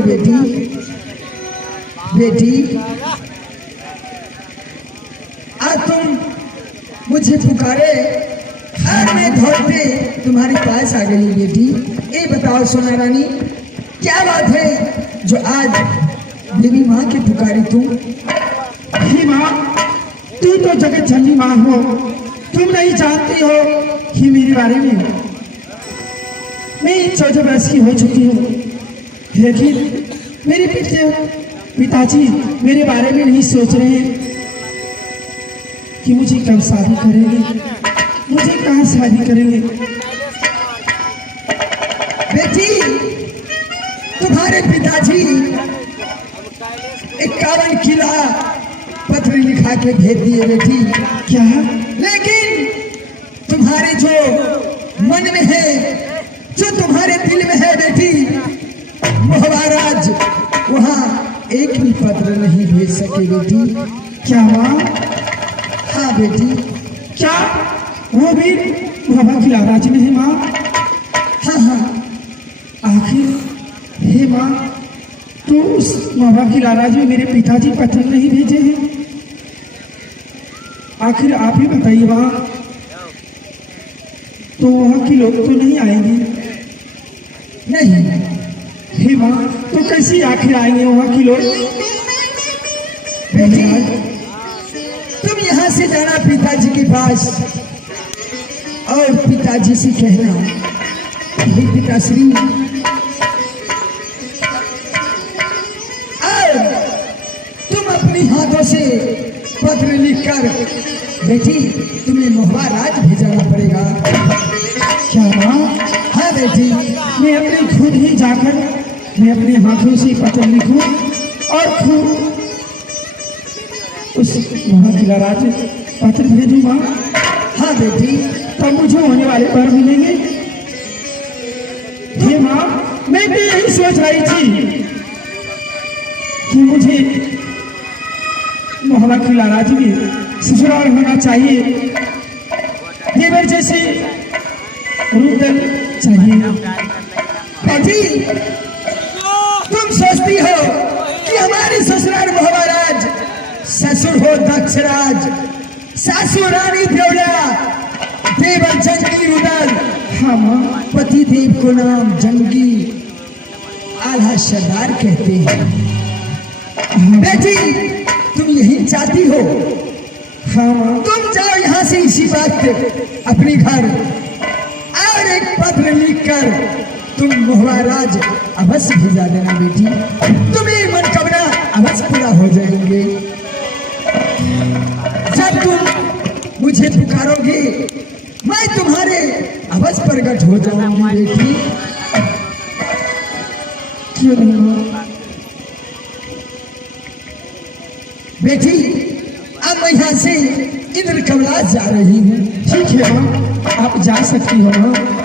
हो बेटी? बेटी आज तुम मुझे पुकारे और मैं दौड़ते तुम्हारे पास आ गई बेटी। ये बताओ सोना रानी, क्या बात है जो आज देवी माँ की पुकारी तुम? ही माँ, तू तो जगत जननी माँ हो, तुम नहीं जानती हो कि मेरे बारे में मैं 14 वर्ष की हो चुकी हूँ, लेकिन मेरे पिताजी मेरे बारे में नहीं सोच रहे कि मुझे कब शादी करेंगे, मुझे कहाँ शादी करेंगे। बेटी तुम्हारे पिताजी 51 किला पत्र लिखा के भेज दिए बेटी। क्या? लेकिन तुम्हारे जो मन में है, जो तुम्हारे दिल में है बेटी, महाराज वहाँ एक भी पत्र नहीं भेज सके बेटी। क्या माँ? हाँ बेटी। क्या वो भी बाबा की लाराज में है माँ? हाँ हाँ। आखिर हे माँ, तो उस बाबा की लाराज में मेरे पिताजी पत्र नहीं भेजे हैं? आखिर आप ही बताइए माँ, तो वहाँ के लोग तो नहीं आएंगे? नहीं। हे माँ, तो कैसे आखिर आएंगे वहाँ के लोग? बेटी तुम यहाँ से जाना पिताजी के पास और पिताजी से कहना, हे पिताश्री, और तुम अपने हाथों से पत्र लिखकर बेटी तुम्हें मोहबा राज भेजना पड़ेगा। क्या माँ? हाँ बेटी। मैं अपने खुद ही जाकर मैं अपने हाथों से पत्र लिखूं और खुद उस महाकिला राज पत्र भेजूं माँ? हाँ बेटी। तब मुझे होने वाले वर मिलेंगे। हे माँ, मैं भी यही सोच रही थी कि मुझे मोहल्ला किला राज में ससुराल होना चाहिए, देवर जैसे रुदल चाहिए। बेटी तुम सोचती हो कि हमारे ससुराल महाराज, ससुर हो दक्षराज, सासू रानी देवड़ा, देवर जंगी रुदल। हाँ माँ। पति देव को नाम जंगी आल्हा सरदार कहते हैं। बेटी तुम यही चाहती हो? हाँ माँ। तुम जाओ यहाँ से इसी बात अपने घर और एक पत्र लिखकर तुम महाराज अवश्य भेजा देना बेटी। तुम्हें मनोकामना अवश्य पूरा हो जाएंगे। जब तुम मुझे पुकारोगे मैं तुम्हारे अवश्य प्रकट हो जाऊंगी बेटी। क्यों नहीं माँ? बेटी अब मैं यहाँ से इंद्र कमला जा रही हूँ। ठीक है माँ, आप जा सकती हो माँ।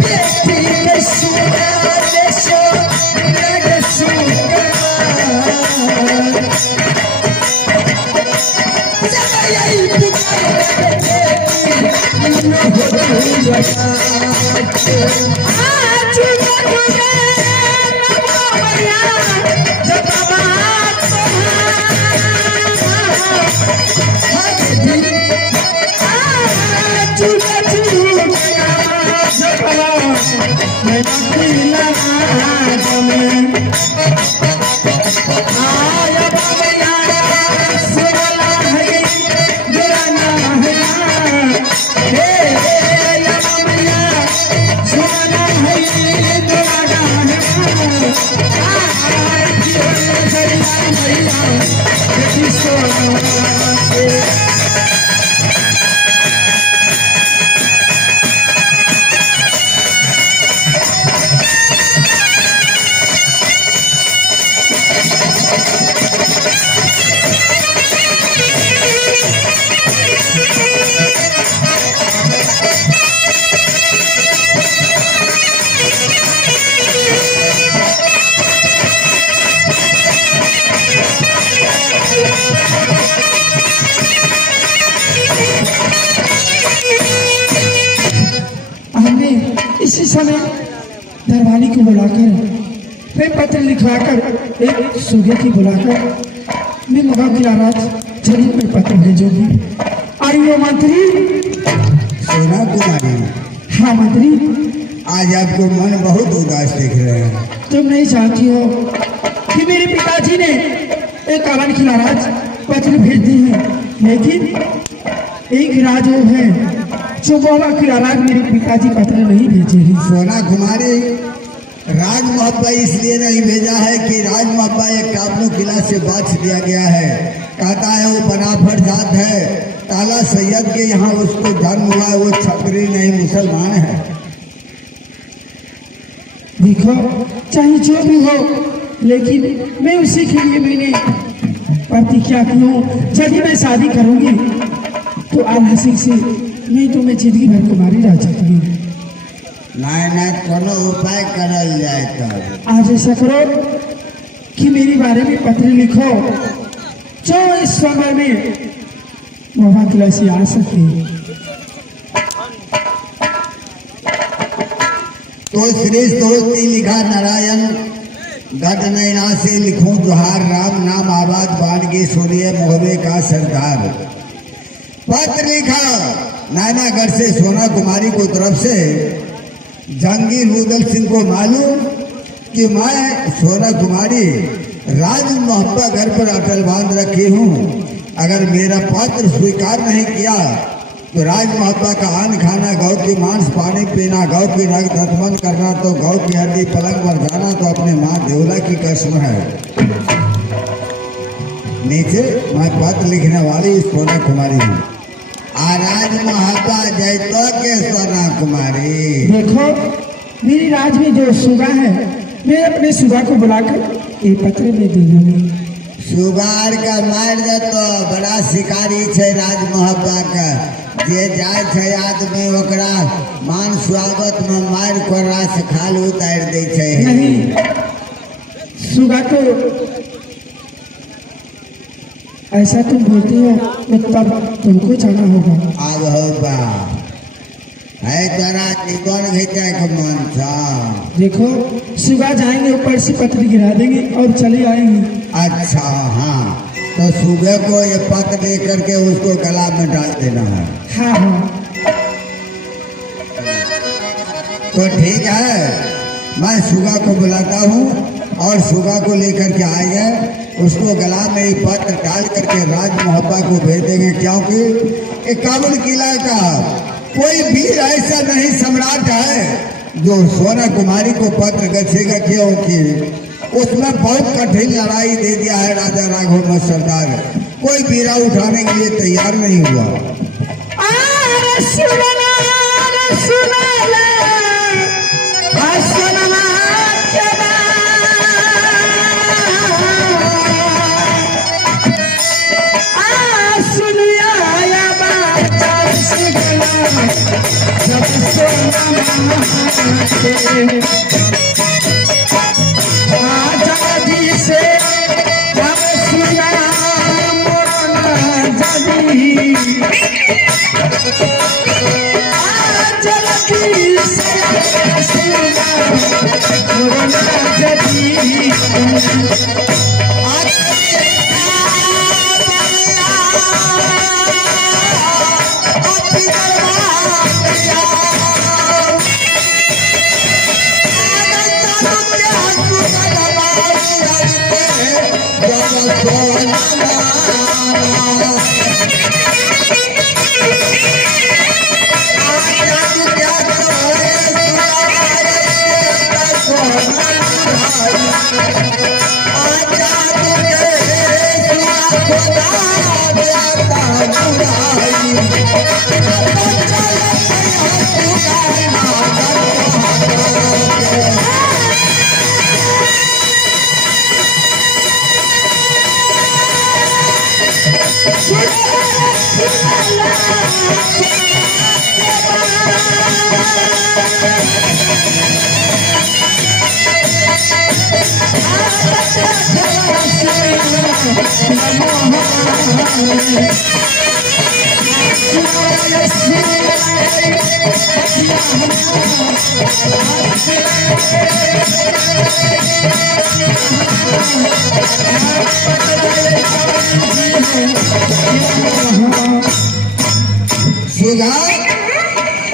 बेटी के सुनाले सो लगे सुकमा जब यही पुकारे बेटी न हो दुआ आज मधुरे नमोया जब बात हर दिन आज मैं पीला में आया बाबा सुनला है गुराना है हे या बाबा सुनला है गुराना है आय जीवन सरिया मैया बेटी सोना हमने इसी समय दरबारी को बुलाकर फिर पत्र लिखवाकर एक सुगे की बुलाकर मैं मगा खिलाराज जरूर में पत्र भेजूंगी। और वो मंत्री सोना कुमारी, हाँ मंत्री, आज आपको मन बहुत उदास दिख रहे हैं। तुम नहीं चाहती हो कि मेरे पिताजी ने एक कावन खिलाराज पत्र भेज दी है, लेकिन एक राज वो है जो बाबा खिलाराज मेरे पिताजी पत्र नहीं भेजेगी। सोना कुमारी, राज मोहब्बा इसलिए नहीं भेजा है कि राज मोहब्बा एक काबलो किला से बात दिया गया है। कहता है वो बनाफर जात है, ताला सैयद के यहाँ उसको जन्म हुआ, वो छपरी नहीं मुसलमान है। देखो चाहे जो भी हो, लेकिन मैं उसी के लिए मैंने प्रतिज्ञा की हूँ। यदि मैं शादी करूंगी तो आला सिंह से मैं तुम्हें जिंदगी भर कुमारी रह सकती हूँ। नहीं कोनो उपाय करल जाए तब। आज ऐसा करो कि मेरे बारे में पत्र लिखो जो इस समय में बाबा किला से आ सके। तो श्रेष्ठ दोस्ती लिखा नारायण गद नैना से लिखूं जोहार, राम नाम आबाद बानगे सूर्य मोहबे का सरदार। पत्र लिखा नानागढ़ से सोना कुमारी को तरफ से। जहांगीर रुदल सिंह को मालूम कि मैं सोना कुमारी राज मोहब्बा घर पर अटल बांध रखी हूँ। अगर मेरा पत्र स्वीकार नहीं किया तो राज मोहब्बा का अन्न खाना, गौ की मांस पानी पीना, गौ की रग दतमंद करना, तो गौ की हड्डी पलंग पर जाना तो अपने माँ देवला की कसम है। नीचे मैं पत्र लिखने वाली सोना कुमारी हूँ। राज मोहब्बा जयतो के सोना कुमारी। देखो मेरी राज में जो सुगा है, मैं अपने सुगा को बुलाकर ये पत्र में दे दूंगी। सुगार का मार दे तो बड़ा शिकारी छे राज मोहब्बा का। जे जाए छे आदमी ओकरा मान स्वागत में मार कर रास खाल उतार दे छे। नहीं, सुगा को ऐसा तुम बोलती हो तो तब तुमको जाना होगा। अब होगा है तोरा जीवन घिचे के मन था। देखो सुबह जाएंगे, ऊपर से पत्र गिरा देंगे और चले आएंगे। अच्छा हाँ, तो सुबह को ये पत्र दे करके उसको गला में डाल देना है। हाँ हाँ तो ठीक है, मैं सुगा को बुलाता हूँ और सुगा को लेकर के आएंगे। उसको गला में ये पत्र डाल करके राज मोहब्बा को भेज देंगे, क्योंकि एक काबुल किला का कोई वीर ऐसा नहीं सम्राट है जो सोना कुमारी को पत्र गछेगा, क्योंकि उसमें बहुत कठिन लड़ाई दे दिया है राजा राघव सरदार। कोई बीरा उठाने के लिए तैयार नहीं हुआ। जब जगी से हम सुना मोरना जगी जगी से सुना मोरना जगी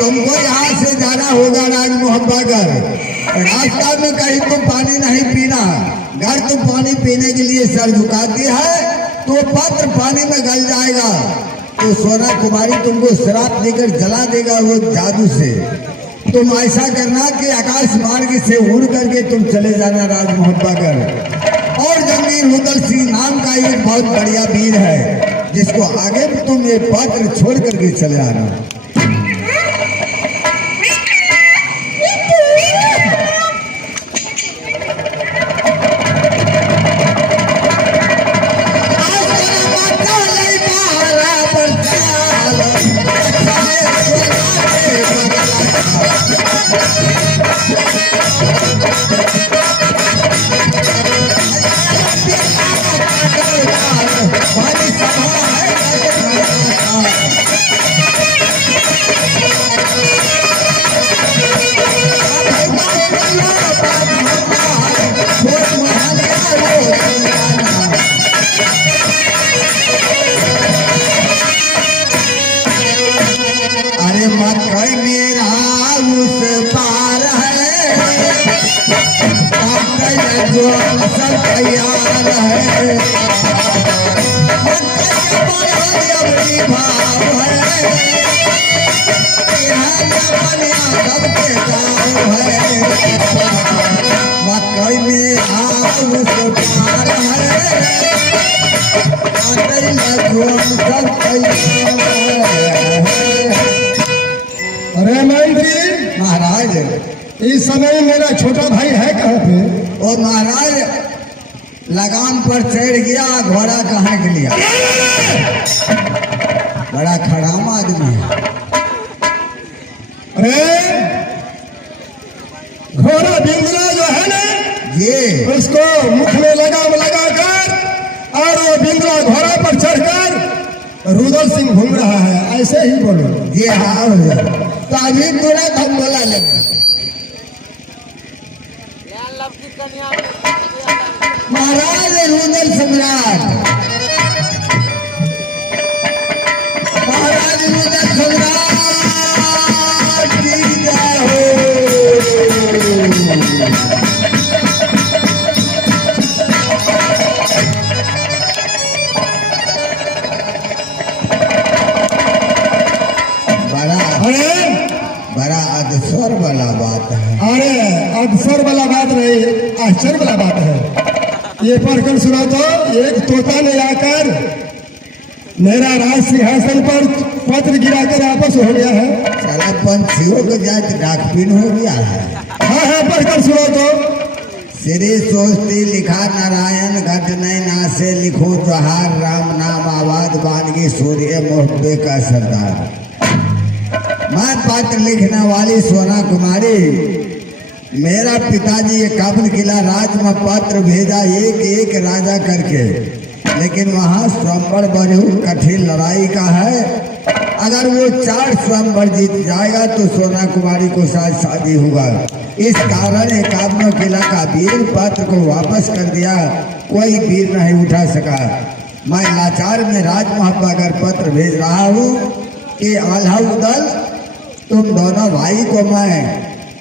तुमको यहाँ से जाना होगा राज मोहब्बागर। रास्ता में कहीं तुम पानी नहीं पीना। घर तुम पानी पीने के लिए सर झुकाती है तो पत्र पानी में गल जाएगा, तो सोना कुमारी तुमको श्राप देकर जला देगा वो जादू से। तुम ऐसा करना कि आकाश मार्ग से उड़ करके तुम चले जाना राज मोहब्बागर। और जंगीर रुदल सिंह नाम का एक बहुत बढ़िया वीर है, जिसको आगे भी तुम ये पत्र छोड़ करके चले आना। अरे मंत्री महाराज, इस समय मेरा छोटा भाई है कहाँ पे? और महाराज लगाम पर चढ़ गया, घोड़ा कहाँ के लिया? बड़ा खड़ाम आदमी है। अरे घोड़ा बिंदुला जो है ना, ये उसको मुख में लगाम लगाकर और वो बिंदुला घोड़ा पर चढ़कर रुदल सिंह घूम रहा है, ऐसे ही बोलो। ये हाँ, तो अभी तुरंत हम बोला लगे। महाराज रुदल सम्राट, महाराज रुदल सम्राट की जय हो। बड़ा अवसर वाला बात है। अरे अवसर वाला बात नहीं, आश्चर्य वाला बात है। ये पढ़कर सुना तो, एक तोता ने आकर मेरा राज सिंहासन पर पत्र गिराकर वापस हो गया है। सारा पंछियों को जात डाकपिन हो गया है। हाँ पढ़कर सुना तो। श्री सोचती लिखा नारायण घट नैना से लिखो जोहार राम नाम आबाद बानगी सूर्य मोहब्बे का सरदार। मैं पात्र लिखने वाली सोना कुमारी, मेरा पिताजी ये काबुल किला राज में पत्र भेजा एक एक राजा करके, लेकिन वहाँ स्वयंवर बहुत कठिन लड़ाई का है। अगर वो 4 स्वयंवर जीत जाएगा तो सोना कुमारी को साथ शादी होगा। इस कारण एकावन किला का वीर पत्र को वापस कर दिया, कोई वीर नहीं उठा सका। मैं लाचार में राजमहापागर पत्र भेज रहा हूँ कि आल्हा उदल तुम दोनों भाई को मैं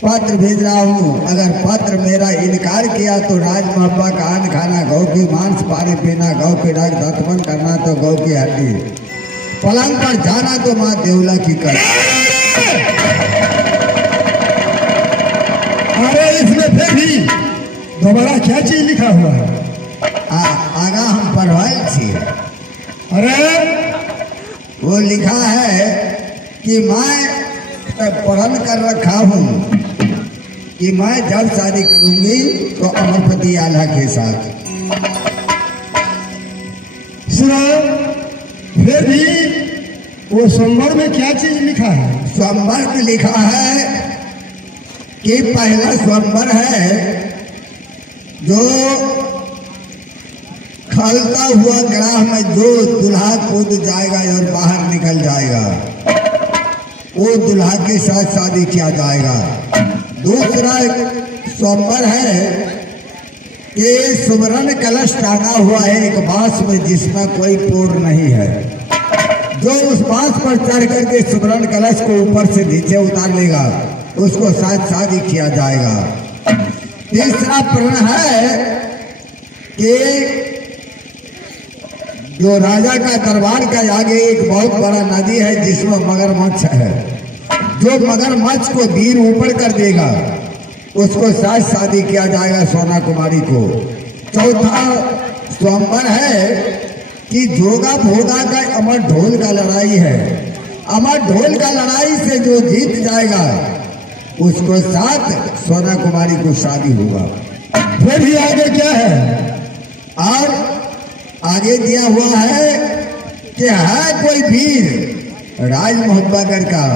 पत्र भेज रहा हूँ। अगर पत्र मेरा इनकार किया तो राजमहापा का अन्न खाना, गौ की मांस पानी पीना, गौ के डाक दत्तमन करना तो गौ की हड्डी, पलंग पर जाना तो माँ देवला की कर। अरे इसमें फिर भी दोबारा क्या चीज लिखा हुआ है? आगा हम पढ़वाए छे। अरे वो लिखा है कि मैं प्रण कर रखा हूँ कि मैं जब शादी करूंगी तो अमरपति आल्हा के साथ। सुनो, फिर भी वो स्वयंवर में क्या चीज लिखा है? स्वयंवर में लिखा है कि पहला स्वयंवर है जो खलता हुआ ग्राह में जो दुल्हा कूद जाएगा और बाहर निकल जाएगा, वो दुल्हा के साथ शादी किया जाएगा। दूसरा स्वयंवर है कि सुवर्ण कलश टांगा हुआ है एक बांस में जिसमें कोई पोर नहीं है, जो उस बांस पर चढ़ करके सुवर्ण कलश को ऊपर से नीचे उतार लेगा उसको साथ शादी किया जाएगा। तीसरा प्रण है कि जो राजा का दरबार का आगे एक बहुत बड़ा नदी है जिसमें मगरमच्छ है, जो मगरमच्छ को वीर ऊपर कर देगा उसको साथ शादी किया जाएगा सोना कुमारी को। चौथा स्वयंवर है कि जोगा भोगा का अमर ढोल का लड़ाई है, अमर ढोल का लड़ाई से जो जीत जाएगा उसको साथ सोना कुमारी को शादी होगा। फिर भी आगे क्या है? और आगे दिया हुआ है कि है कोई वीर राज मोहब्बागर का,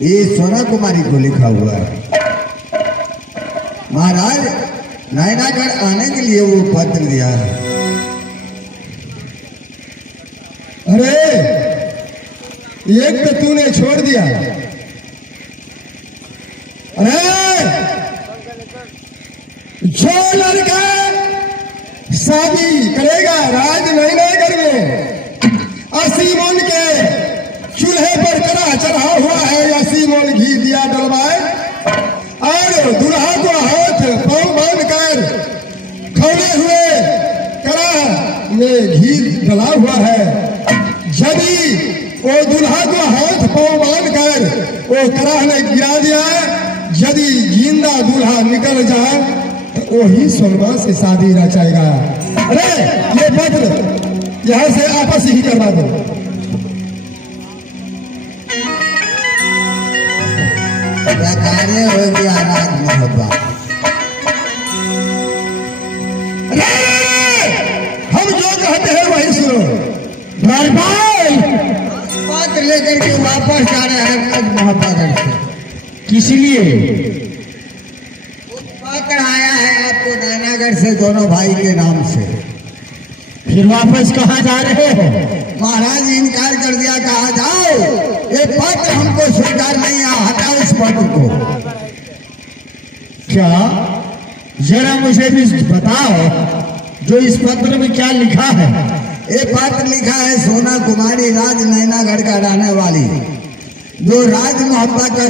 ये सोना कुमारी को लिखा हुआ है। महाराज नैनागढ़ आने के लिए वो पत्र दिया है। अरे एक तो तूने छोड़ दिया। अरे जो लड़का शादी करेगा राज नैनागढ़ में 80 मन के चूल्हे पर कड़ा चढ़ा हुआ है, 80 मन घी दिया डलवाए और दूल्हा को हाथ पांव बांध कर खौले हुए कड़ा में घी डला हुआ है। यदि वो दूल्हा को हाथ पांव बांध कर वो कड़ा में गिरा दिया, यदि जिंदा दूल्हा निकल जाए तो वही सोनमा से शादी रचाएगा। अरे ये पत्र यहाँ से आपस ही करवा दो। कार्य हो गया राज मोहब्बा। हम जो कहते हैं वही सुनो। भाई पत्र लेकर के वापस आ रहे हैं राज मोहब्बागर से। किस लिए पत्र आया है आपको नैनागढ़ से दोनों भाई के नाम से। फिर वापस कहाँ जा रहे हो? महाराज इनकार कर दिया, कहा जाओ ये पत्र हमको स्वीकार नहीं है, हटाओ इस पत्र को। क्या जरा मुझे भी बताओ जो इस पत्र में क्या लिखा है? ये पत्र लिखा है सोना कुमारी राज नैनागढ़ का रहने वाली, जो राज मोहब्बा का